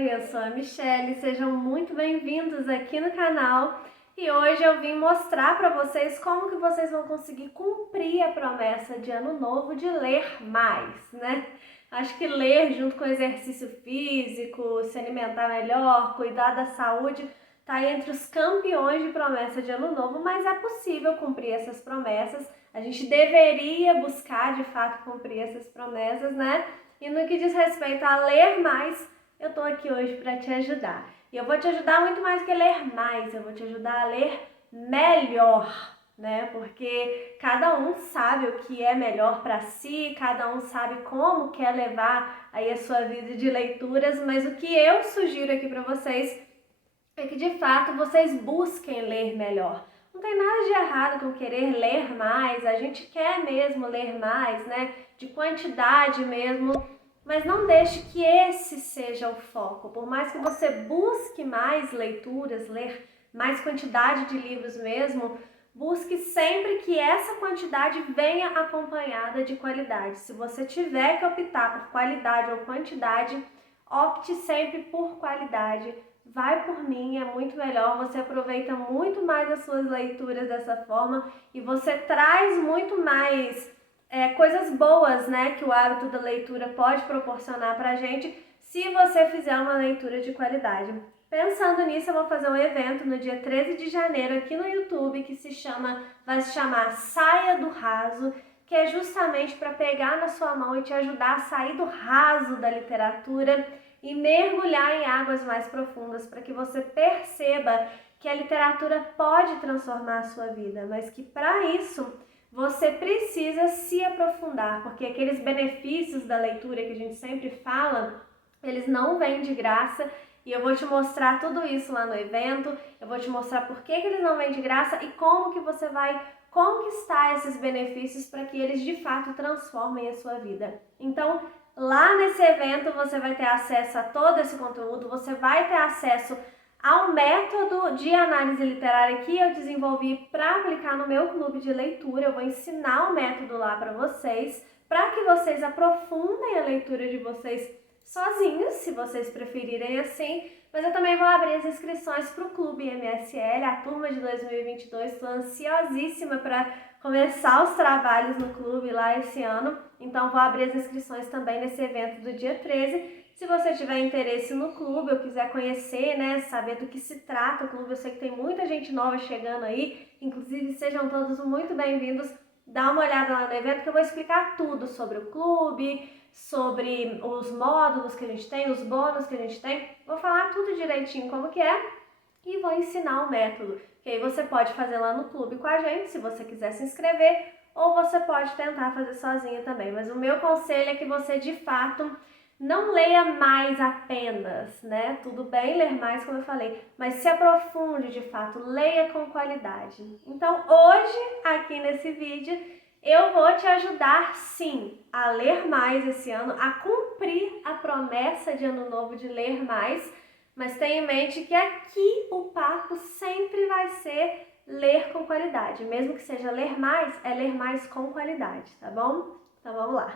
Oi, eu sou a Michelle, sejam muito bem-vindos aqui no canal e hoje eu vim mostrar para vocês como que vocês vão conseguir cumprir a promessa de ano novo de ler mais, né? Acho que ler junto com exercício físico, se alimentar melhor, cuidar da saúde, tá aí entre os campeões de promessa de ano novo, mas é possível cumprir essas promessas. A gente deveria buscar de fato cumprir essas promessas, né? E no que diz respeito a ler mais, eu tô aqui hoje para te ajudar. E eu vou te ajudar muito mais que ler mais, eu vou te ajudar a ler melhor, né? Porque cada um sabe o que é melhor para si, cada um sabe como quer levar aí a sua vida de leituras, mas o que eu sugiro aqui para vocês é que de fato vocês busquem ler melhor. Não tem nada de errado com querer ler mais, a gente quer mesmo ler mais, né? De quantidade mesmo, mas não deixe que esse seja o foco. Por mais que você busque mais leituras, ler mais quantidade de livros mesmo, busque sempre que essa quantidade venha acompanhada de qualidade. Se você tiver que optar por qualidade ou quantidade, opte sempre por qualidade. Vai por mim, é muito melhor, você aproveita muito mais as suas leituras dessa forma e você traz muito mais coisas boas, né, que o hábito da leitura pode proporcionar pra gente se você fizer uma leitura de qualidade. Pensando nisso, eu vou fazer um evento no dia 13 de janeiro aqui no YouTube que vai se chamar Saia do Raso, que é justamente para pegar na sua mão e te ajudar a sair do raso da literatura e mergulhar em águas mais profundas para que você perceba que a literatura pode transformar a sua vida, mas que para isso você precisa se aprofundar, porque aqueles benefícios da leitura que a gente sempre fala, eles não vêm de graça. E eu vou te mostrar tudo isso lá no evento, eu vou te mostrar por que eles não vêm de graça e como que você vai conquistar esses benefícios para que eles de fato transformem a sua vida. Então, lá nesse evento você vai ter acesso a todo esse conteúdo, você vai ter acesso ao método de análise literária que eu desenvolvi para aplicar no meu clube de leitura. Eu vou ensinar o método lá para vocês que vocês aprofundem a leitura de vocês sozinhos, se vocês preferirem assim, mas eu também vou abrir as inscrições para o Clube MSL, a turma de 2022, estou ansiosíssima para começar os trabalhos no clube lá esse ano, então vou abrir as inscrições também nesse evento do dia 13. Se você tiver interesse no clube ou quiser conhecer, né, saber do que se trata o clube, eu sei que tem muita gente nova chegando aí, inclusive sejam todos muito bem-vindos. Dá uma olhada lá no evento que eu vou explicar tudo sobre o clube, sobre os módulos que a gente tem, os bônus que a gente tem. Vou falar tudo direitinho como que é e vou ensinar o método. Que aí você pode fazer lá no clube com a gente, se você quiser se inscrever, ou você pode tentar fazer sozinho também. Mas o meu conselho é que você, de fato, não leia mais apenas, né? Tudo bem ler mais, como eu falei, mas se aprofunde de fato, leia com qualidade. Então, hoje, aqui nesse vídeo, eu vou te ajudar, sim, a ler mais esse ano, a cumprir a promessa de ano novo de ler mais, mas tenha em mente que aqui o papo sempre vai ser ler com qualidade. Mesmo que seja ler mais, é ler mais com qualidade, tá bom? Então, vamos lá.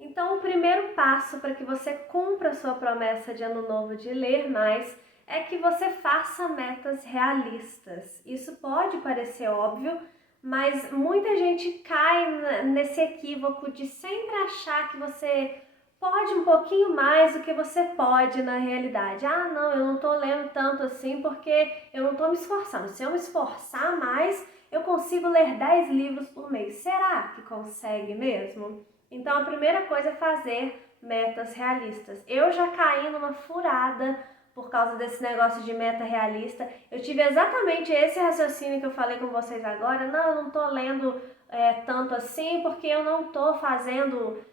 Então, o primeiro passo para que você cumpra a sua promessa de ano novo de ler mais é que você faça metas realistas. Isso pode parecer óbvio, mas muita gente cai nesse equívoco de sempre achar que você pode um pouquinho mais do que você pode na realidade. Ah, não, eu não estou lendo tanto assim porque eu não estou me esforçando. Se eu me esforçar mais, eu consigo ler 10 livros por mês. Será que consegue mesmo? Então, a primeira coisa é fazer metas realistas. Eu já caí numa furada por causa desse negócio de meta realista. Eu tive exatamente esse raciocínio que eu falei com vocês agora. Não, eu não tô lendo tanto assim porque eu não tô fazendo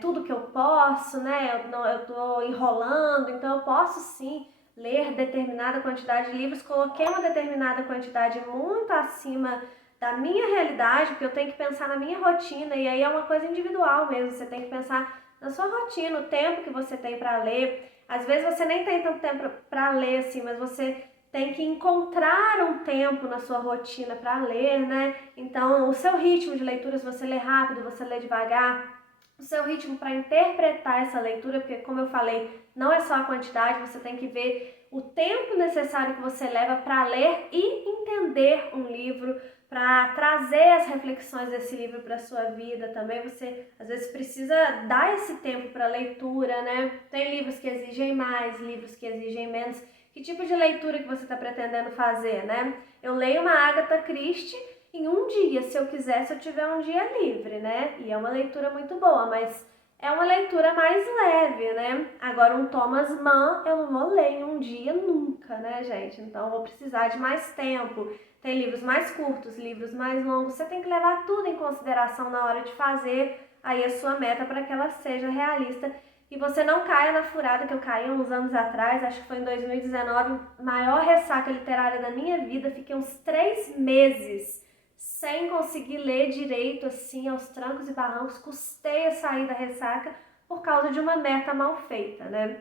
tudo que eu posso, né? Eu tô enrolando, então eu posso sim ler determinada quantidade de livros. Coloquei uma determinada quantidade muito acima da minha realidade, porque eu tenho que pensar na minha rotina, e aí é uma coisa individual mesmo, você tem que pensar na sua rotina, o tempo que você tem para ler. Às vezes você nem tem tanto tempo para ler assim, mas você tem que encontrar um tempo na sua rotina para ler, né? Então, o seu ritmo de leitura, se você lê rápido, você lê devagar, o seu ritmo para interpretar essa leitura, porque como eu falei, não é só a quantidade, você tem que ver o tempo necessário que você leva para ler e entender um livro, para trazer as reflexões desse livro para a sua vida também. Você às vezes precisa dar esse tempo para leitura, né? Tem livros que exigem mais, livros que exigem menos. Que tipo de leitura que você está pretendendo fazer, né? Eu leio uma Agatha Christie em um dia, se eu quiser, se eu tiver um dia livre, né? E é uma leitura muito boa, mas é uma leitura mais leve, né? Agora, um Thomas Mann eu não vou ler em um dia nunca, né, gente? Então, eu vou precisar de mais tempo. Tem livros mais curtos, livros mais longos. Você tem que levar tudo em consideração na hora de fazer aí a sua meta para que ela seja realista e você não caia na furada que eu caí uns anos atrás, acho que foi em 2019, maior ressaca literária da minha vida. Fiquei uns 3 meses sem conseguir ler direito, assim, aos trancos e barrancos. Custei a sair da ressaca por causa de uma meta mal feita, né?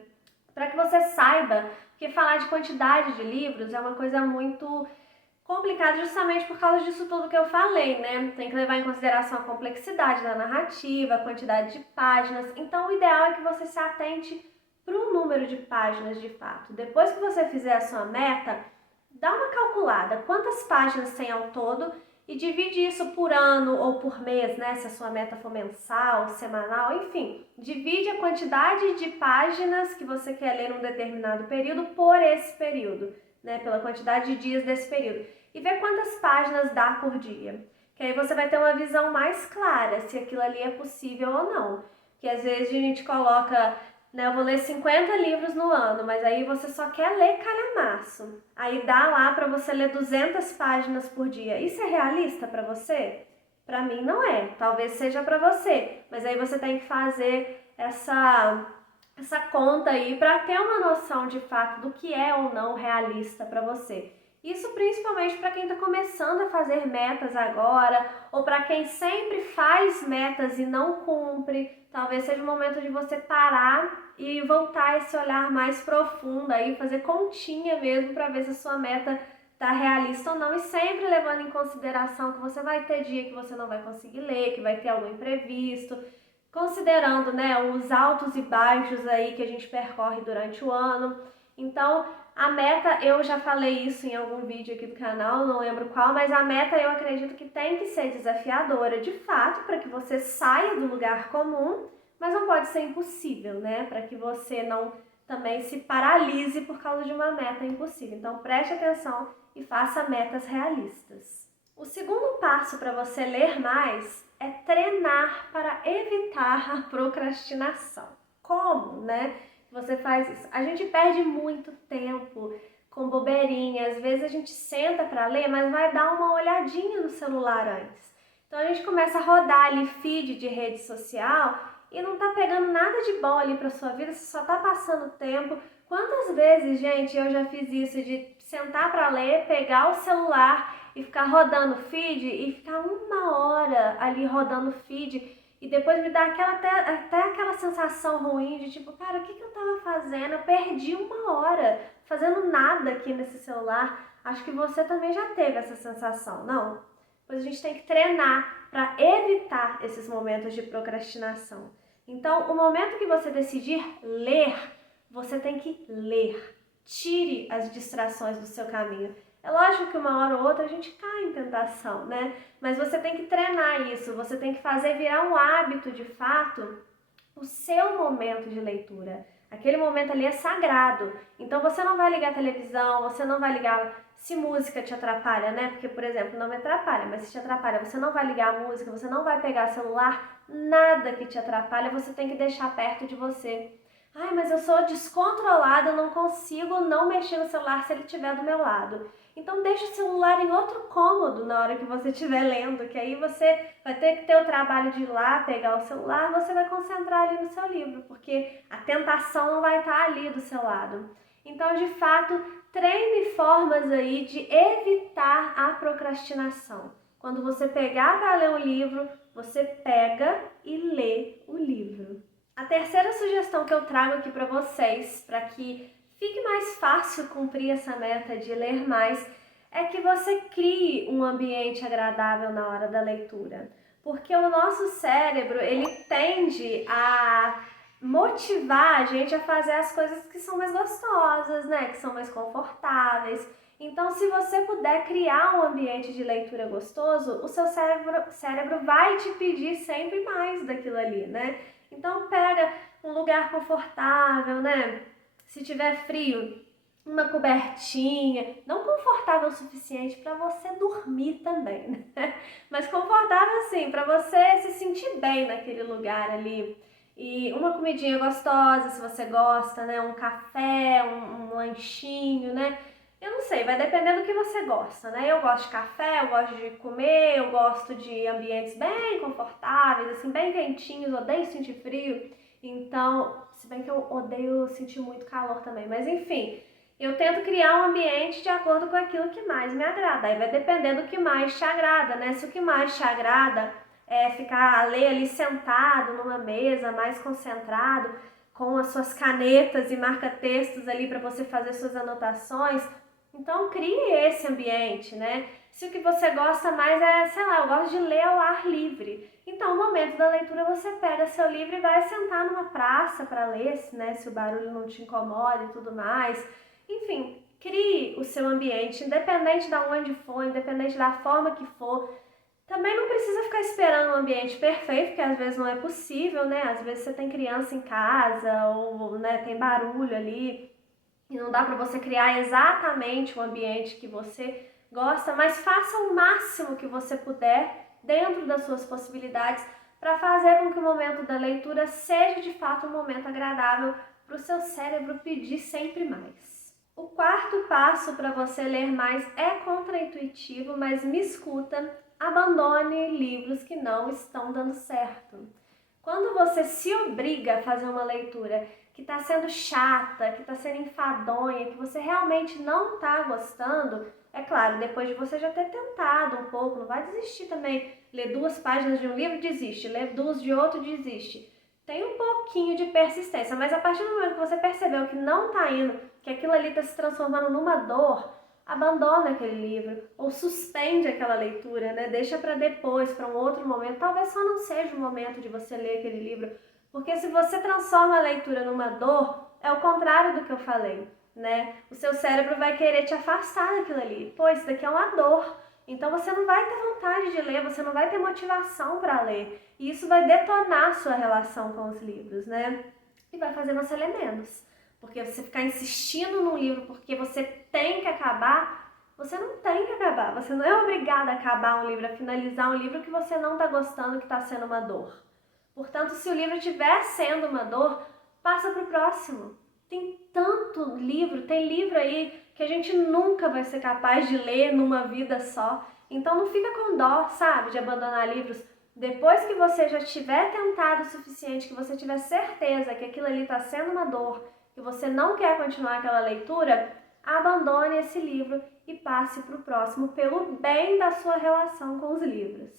Para que você saiba, porque falar de quantidade de livros é uma coisa muito complicada justamente por causa disso tudo que eu falei, né? Tem que levar em consideração a complexidade da narrativa, a quantidade de páginas. Então, o ideal é que você se atente para um número de páginas de fato. Depois que você fizer a sua meta, dá uma calculada, quantas páginas tem ao todo e divide isso por ano ou por mês, né? Se a sua meta for mensal, semanal, enfim. Divide a quantidade de páginas que você quer ler num determinado período por esse período, né? Pela quantidade de dias desse período. E ver quantas páginas dá por dia. Que aí você vai ter uma visão mais clara se aquilo ali é possível ou não. Que às vezes a gente coloca, né, eu vou ler 50 livros no ano, mas aí você só quer ler calhamaço. Aí dá lá para você ler 200 páginas por dia. Isso é realista para você? Para mim não é. Talvez seja para você, mas aí você tem que fazer essa conta aí para ter uma noção de fato do que é ou não realista para você. Isso principalmente para quem está começando a fazer metas agora, ou para quem sempre faz metas e não cumpre. Talvez seja o momento de você parar e voltar esse olhar mais profundo aí, fazer continha mesmo para ver se a sua meta está realista ou não, e sempre levando em consideração que você vai ter dia que você não vai conseguir ler, que vai ter algum imprevisto, considerando, né, os altos e baixos aí que a gente percorre durante o ano. Então, a meta, eu já falei isso em algum vídeo aqui do canal, não lembro qual, mas a meta eu acredito que tem que ser desafiadora de fato, para que você saia do lugar comum, mas não pode ser impossível, né? Para que você não também se paralise por causa de uma meta impossível. Então, preste atenção e faça metas realistas. O segundo passo para você ler mais é treinar para evitar a procrastinação. Como, né? Você faz isso. A gente perde muito tempo com bobeirinha. Às vezes a gente senta para ler, mas vai dar uma olhadinha no celular antes. Então a gente começa a rodar ali feed de rede social e não tá pegando nada de bom ali para sua vida, você só tá passando tempo. Quantas vezes, gente, eu já fiz isso de sentar para ler, pegar o celular e ficar rodando feed e ficar 1 hora ali rodando feed. E depois me dá até aquela sensação ruim de tipo, cara, o que eu tava fazendo? Eu perdi 1 hora fazendo nada aqui nesse celular. Acho que você também já teve essa sensação, não? Pois a gente tem que treinar para evitar esses momentos de procrastinação. Então, o momento que você decidir ler, você tem que ler. Tire as distrações do seu caminho. É lógico que 1 hora ou outra a gente cai em tentação, né? Mas você tem que treinar isso, você tem que fazer virar um hábito de fato o seu momento de leitura. Aquele momento ali é sagrado. Então você não vai ligar a televisão, você não vai ligar se música te atrapalha, né? Porque, por exemplo, não me atrapalha, mas se te atrapalha, você não vai ligar a música, você não vai pegar celular, nada que te atrapalha, você tem que deixar perto de você. Ai, mas eu sou descontrolada, eu não consigo não mexer no celular se ele estiver do meu lado. Então deixa o celular em outro cômodo na hora que você estiver lendo, que aí você vai ter que ter o trabalho de ir lá, pegar o celular, você vai concentrar ali no seu livro, porque a tentação não vai estar ali do seu lado. Então, de fato, treine formas aí de evitar a procrastinação. Quando você pegar para ler um livro, você pega e lê o livro. A terceira sugestão que eu trago aqui para vocês, para que fique mais fácil cumprir essa meta de ler mais, é que você crie um ambiente agradável na hora da leitura. porque o nosso cérebro, ele tende a motivar a gente a fazer as coisas que são mais gostosas, né? Que são mais confortáveis. Então, se você puder criar um ambiente de leitura gostoso, o seu cérebro vai te pedir sempre mais daquilo ali, né? Então, pega um lugar confortável, né? Se tiver frio, uma cobertinha, não confortável o suficiente para você dormir também, né? Mas confortável assim, para você se sentir bem naquele lugar ali. E uma comidinha gostosa, se você gosta, né? Um café, um lanchinho, né? Eu não sei, vai depender do que você gosta, né? Eu gosto de café, eu gosto de comer, eu gosto de ambientes bem confortáveis, assim, bem quentinhos, odeio sentir frio. Então, se bem que eu odeio sentir muito calor também, mas enfim, eu tento criar um ambiente de acordo com aquilo que mais me agrada. Aí vai depender do que mais te agrada, né? Se o que mais te agrada é ficar a ler ali sentado numa mesa, mais concentrado, com as suas canetas e marca-textos ali para você fazer suas anotações, então crie esse ambiente, né? Se o que você gosta mais é, sei lá, eu gosto de ler ao ar livre. Então, no momento da leitura, você pega seu livro e vai sentar numa praça para ler, né? Se o barulho não te incomoda e tudo mais. Enfim, crie o seu ambiente, independente de onde for, independente da forma que for. Também não precisa ficar esperando um ambiente perfeito, porque às vezes não é possível, né? Às vezes você tem criança em casa ou, né, tem barulho ali e não dá para você criar exatamente o ambiente que você gosta, mas faça o máximo que você puder dentro das suas possibilidades para fazer com que o momento da leitura seja de fato um momento agradável para o seu cérebro pedir sempre mais. O quarto passo para você ler mais é contraintuitivo, mas me escuta, abandone livros que não estão dando certo. Quando você se obriga a fazer uma leitura que está sendo chata, que está sendo enfadonha, que você realmente não está gostando, é claro, depois de você já ter tentado um pouco, não vai desistir também. Ler 2 páginas de um livro, desiste. Ler 2 de outro, desiste. Tem um pouquinho de persistência, mas a partir do momento que você percebeu que não está indo, que aquilo ali está se transformando numa dor, abandona aquele livro ou suspende aquela leitura, né? Deixa para depois, para um outro momento. Talvez só não seja o momento de você ler aquele livro, porque se você transforma a leitura numa dor, é o contrário do que eu falei, né? O seu cérebro vai querer te afastar daquilo ali. Pô, isso daqui é uma dor. Então você não vai ter vontade de ler, você não vai ter motivação para ler. E isso vai detonar a sua relação com os livros, né? E vai fazer você ler menos. Porque você ficar insistindo num livro porque você tem que acabar, você não tem que acabar. Você não é obrigado a acabar um livro, a finalizar um livro que você não está gostando, que está sendo uma dor. Portanto, se o livro estiver sendo uma dor, passa para o próximo. Tem tanto livro, tem livro aí que a gente nunca vai ser capaz de ler numa vida só. Então não fica com dó, sabe, de abandonar livros. Depois que você já tiver tentado o suficiente, que você tiver certeza que aquilo ali está sendo uma dor, que você não quer continuar aquela leitura, abandone esse livro e passe para o próximo pelo bem da sua relação com os livros.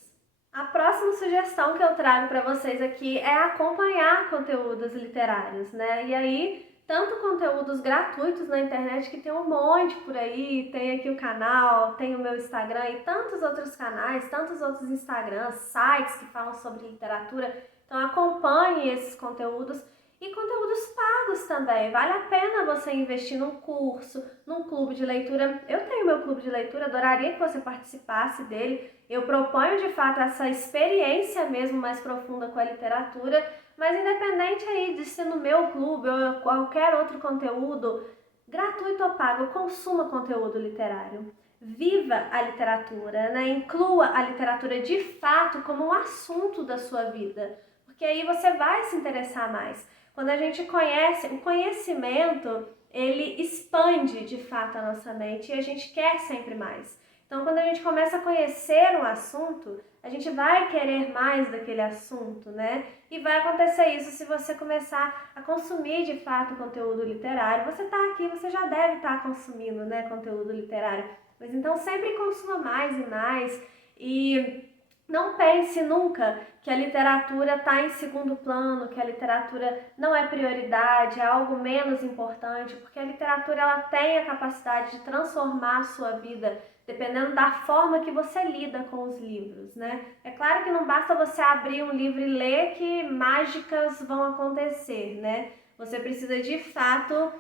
A próxima sugestão que eu trago para vocês aqui é acompanhar conteúdos literários, né? E aí, tanto conteúdos gratuitos na internet, que tem um monte por aí, tem aqui o canal, tem o meu Instagram e tantos outros canais, tantos outros Instagrams, sites que falam sobre literatura. Então acompanhe esses conteúdos. E conteúdos pagos também. Vale a pena você investir num curso, num clube de leitura. Eu tenho meu clube de leitura, adoraria que você participasse dele. Eu proponho de fato essa experiência mesmo mais profunda com a literatura, mas independente aí de ser no meu clube ou qualquer outro conteúdo, gratuito ou pago, consuma conteúdo literário. Viva a literatura, né? Inclua a literatura de fato como um assunto da sua vida, porque aí você vai se interessar mais. Quando a gente conhece, o conhecimento, ele expande de fato a nossa mente e a gente quer sempre mais. Então, quando a gente começa a conhecer um assunto, a gente vai querer mais daquele assunto, né? E vai acontecer isso se você começar a consumir de fato conteúdo literário. Você está aqui, você já deve estar consumindo, né, conteúdo literário. Mas então sempre consuma mais e mais e não pense nunca que a literatura está em segundo plano, que a literatura não é prioridade, é algo menos importante, porque a literatura ela tem a capacidade de transformar a sua vida dependendo da forma que você lida com os livros, né? É claro que não basta você abrir um livro e ler que mágicas vão acontecer, né? Você precisa de fato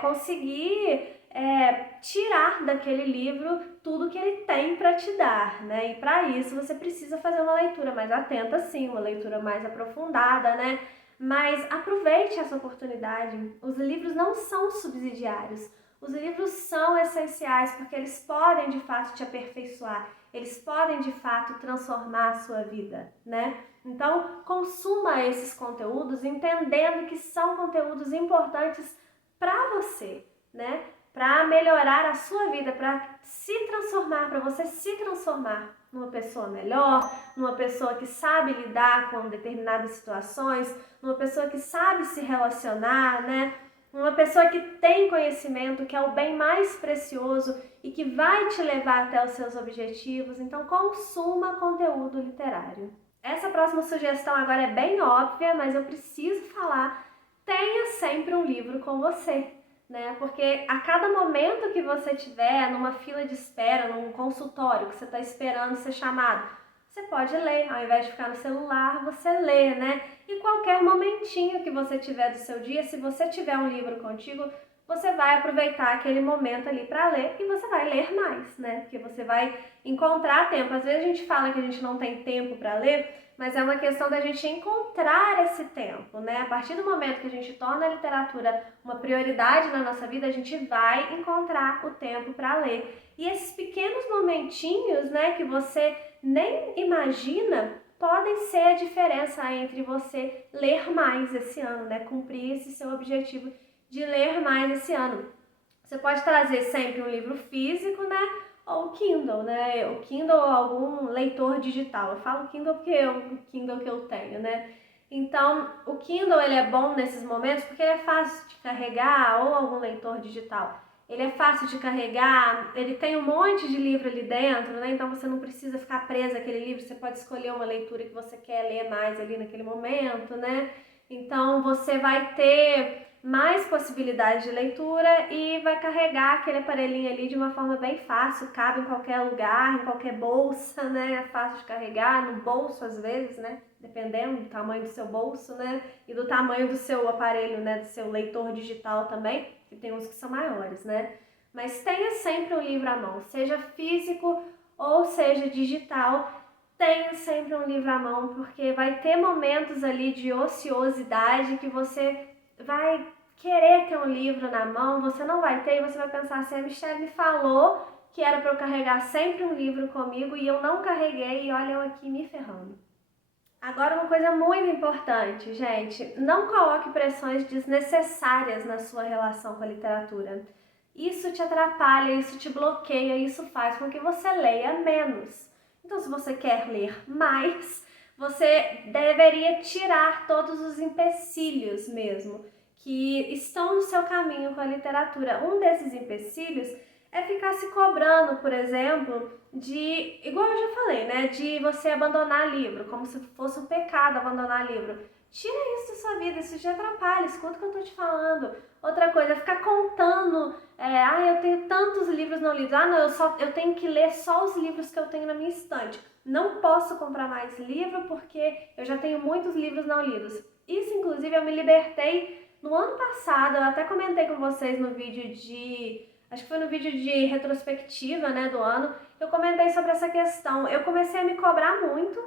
conseguir tirar daquele livro tudo que ele tem para te dar, né? E para isso você precisa fazer uma leitura mais atenta, sim, uma leitura mais aprofundada, né? Mas aproveite essa oportunidade. Os livros não são subsidiários. Os livros são essenciais porque eles podem de fato te aperfeiçoar, eles podem de fato transformar a sua vida, né? Então, consuma esses conteúdos entendendo que são conteúdos importantes para você, né? Para melhorar a sua vida, para se transformar, para você se transformar numa pessoa melhor, numa pessoa que sabe lidar com determinadas situações, numa pessoa que sabe se relacionar, né? Uma pessoa que tem conhecimento, que é o bem mais precioso e que vai te levar até os seus objetivos. Então, consuma conteúdo literário. Essa próxima sugestão agora é bem óbvia, mas eu preciso falar. Tenha sempre um livro com você, né? Porque a cada momento que você tiver numa fila de espera, num consultório, que você está esperando ser chamado, você pode ler, ao invés de ficar no celular, você lê, né? E qualquer momentinho que você tiver do seu dia, se você tiver um livro contigo, você vai aproveitar aquele momento ali para ler e você vai ler mais, né? Porque você vai encontrar tempo. Às vezes a gente fala que a gente não tem tempo para ler, mas é uma questão da gente encontrar esse tempo, né? A partir do momento que a gente torna a literatura uma prioridade na nossa vida, a gente vai encontrar o tempo para ler. E esses pequenos momentinhos, né, que você nem imagina, podem ser a diferença entre você ler mais esse ano, né? Cumprir esse seu objetivo de ler mais esse ano. Você pode trazer sempre um livro físico, né? Ou o Kindle, né? O Kindle ou algum leitor digital. Eu falo Kindle porque é o Kindle que eu tenho, né? Então, o Kindle ele é bom nesses momentos porque ele é fácil de carregar, ou algum leitor digital. Ele é fácil de carregar, ele tem um monte de livro ali dentro, né? Então você não precisa ficar preso àquele livro, você pode escolher uma leitura que você quer ler mais ali naquele momento, né? Então você vai ter mais possibilidades de leitura e vai carregar aquele aparelhinho ali de uma forma bem fácil, cabe em qualquer lugar, em qualquer bolsa, né? É fácil de carregar, no bolso às vezes, né? Dependendo do tamanho do seu bolso, né? E do tamanho do seu aparelho, né? Do seu leitor digital também, que tem uns que são maiores, né? Mas tenha sempre um livro à mão, seja físico ou seja digital, tenha sempre um livro à mão, porque vai ter momentos ali de ociosidade que você vai querer ter um livro na mão, você não vai ter e você vai pensar assim, a Michelle me falou que era para eu carregar sempre um livro comigo e eu não carreguei e olha eu aqui me ferrando. Agora uma coisa muito importante, gente, não coloque pressões desnecessárias na sua relação com a literatura. Isso te atrapalha, isso te bloqueia, isso faz com que você leia menos. Então, se você quer ler mais, você deveria tirar todos os empecilhos mesmo que estão no seu caminho com a literatura. Um desses empecilhos é ficar se cobrando, por exemplo, de, igual eu já falei, né, de você abandonar livro, como se fosse um pecado abandonar livro. Tira isso da sua vida, isso te atrapalha, escuta o que eu tô te falando. Outra coisa é ficar contando, eu tenho tantos livros não lidos, não, eu tenho que ler só os livros que eu tenho na minha estante. Não posso comprar mais livro porque eu já tenho muitos livros não lidos. Isso, inclusive, eu me libertei no ano passado, eu até comentei com vocês no vídeo acho que foi no vídeo de retrospectiva, né, do ano, eu comentei sobre essa questão. Eu comecei a me cobrar muito,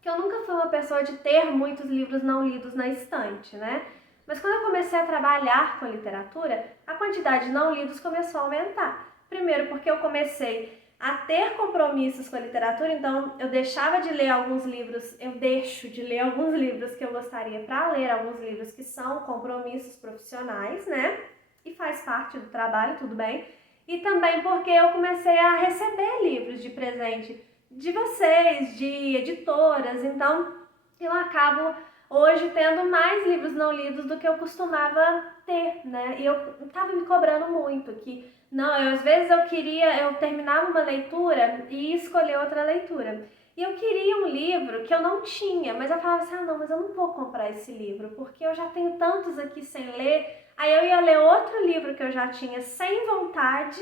que eu nunca fui uma pessoa de ter muitos livros não lidos na estante, né? Mas quando eu comecei a trabalhar com a literatura, a quantidade de não lidos começou a aumentar. Primeiro porque eu comecei a ter compromissos com a literatura, então eu deixava de ler alguns livros, eu deixo de ler alguns livros que eu gostaria para ler, alguns livros que são compromissos profissionais, né? E faz parte do trabalho, tudo bem. E também porque eu comecei a receber livros de presente de vocês, de editoras, então eu acabo hoje tendo mais livros não lidos do que eu costumava ter, né? E eu tava me cobrando muito, que não, às vezes eu terminava uma leitura e ia escolher outra leitura. E eu queria um livro que eu não tinha, mas eu falava assim, não, mas eu não vou comprar esse livro, porque eu já tenho tantos aqui sem ler. Aí eu ia ler outro livro que eu já tinha sem vontade,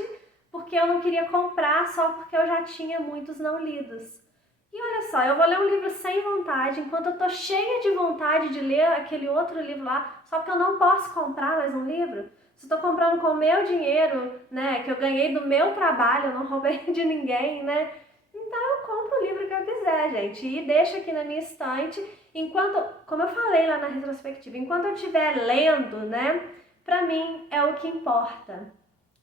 porque eu não queria comprar só porque eu já tinha muitos não lidos. E olha só, eu vou ler um livro sem vontade, enquanto eu tô cheia de vontade de ler aquele outro livro lá, só que eu não posso comprar mais um livro. Se eu tô comprando com o meu dinheiro, né, que eu ganhei do meu trabalho, eu não roubei de ninguém, né? Então eu compro o livro que eu quiser, gente, e deixo aqui na minha estante, enquanto, como eu falei lá na retrospectiva, enquanto eu estiver lendo, né, pra mim é o que importa.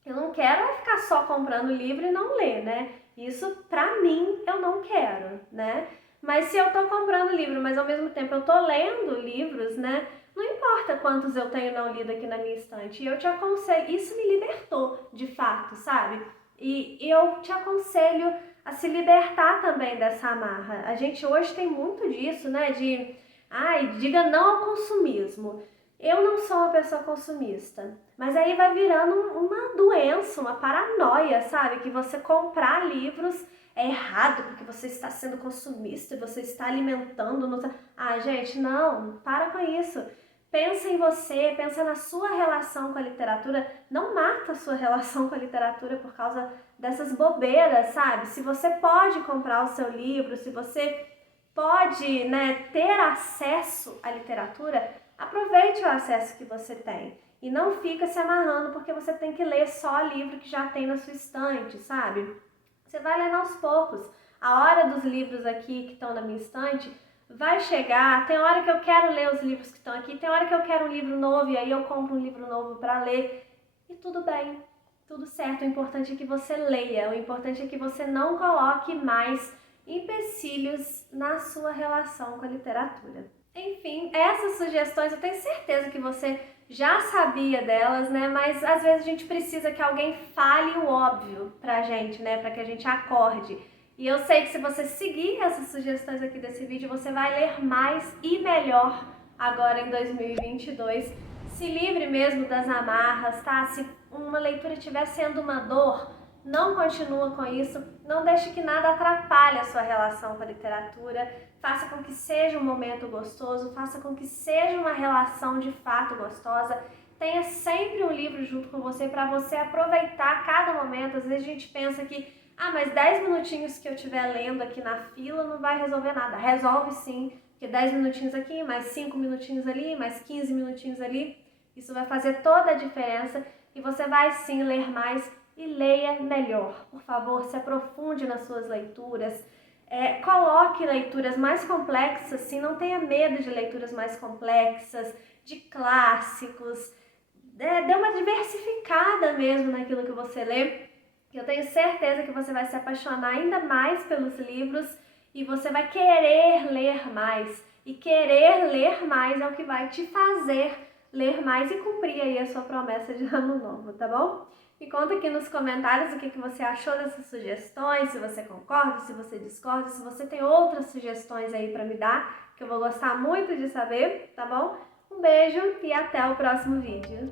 Eu não quero ficar só comprando livro e não ler, né? Isso, pra mim, eu não quero, né? Mas se eu tô comprando livro, mas ao mesmo tempo eu tô lendo livros, né? Não importa quantos eu tenho não lido aqui na minha estante. E eu te aconselho, isso me libertou, de fato, sabe? E eu te aconselho a se libertar também dessa amarra. A gente hoje tem muito disso, né? Diga não ao consumismo. Eu não sou uma pessoa consumista, mas aí vai virando uma doença, uma paranoia, sabe? Que você comprar livros é errado porque você está sendo consumista e você está alimentando. Ah, gente, não, para com isso. Pensa em você, pensa na sua relação com a literatura. Não mata a sua relação com a literatura por causa dessas bobeiras, sabe? Se você pode comprar o seu livro, se você pode, né, ter acesso à literatura, aproveite o acesso que você tem e não fica se amarrando porque você tem que ler só livro que já tem na sua estante, sabe? Você vai lendo aos poucos. A hora dos livros aqui que estão na minha estante vai chegar. Tem hora que eu quero ler os livros que estão aqui, tem hora que eu quero um livro novo e aí eu compro um livro novo para ler. E tudo bem, tudo certo. O importante é que você leia, o importante é que você não coloque mais empecilhos na sua relação com a literatura. Enfim, essas sugestões eu tenho certeza que você já sabia delas, né? Mas às vezes a gente precisa que alguém fale o óbvio pra gente, né? Pra que a gente acorde. E eu sei que se você seguir essas sugestões aqui desse vídeo, você vai ler mais e melhor agora em 2022. Se livre mesmo das amarras, tá? Se uma leitura estiver sendo uma dor, não continua com isso, não deixe que nada atrapalhe a sua relação com a literatura, faça com que seja um momento gostoso, faça com que seja uma relação de fato gostosa, tenha sempre um livro junto com você para você aproveitar cada momento. Às vezes a gente pensa que, mas 10 minutinhos que eu estiver lendo aqui na fila não vai resolver nada. Resolve sim, porque 10 minutinhos aqui, mais 5 minutinhos ali, mais 15 minutinhos ali, isso vai fazer toda a diferença e você vai sim ler mais e leia melhor. Por favor, se aprofunde nas suas leituras, coloque leituras mais complexas, sim, não tenha medo de leituras mais complexas, de clássicos, dê uma diversificada mesmo naquilo que você lê. Eu tenho certeza que você vai se apaixonar ainda mais pelos livros e você vai querer ler mais. E querer ler mais é o que vai te fazer ler mais e cumprir aí a sua promessa de ano novo, tá bom? Me conta aqui nos comentários o que você achou dessas sugestões, se você concorda, se você discorda, se você tem outras sugestões aí pra me dar, que eu vou gostar muito de saber, tá bom? Um beijo e até o próximo vídeo.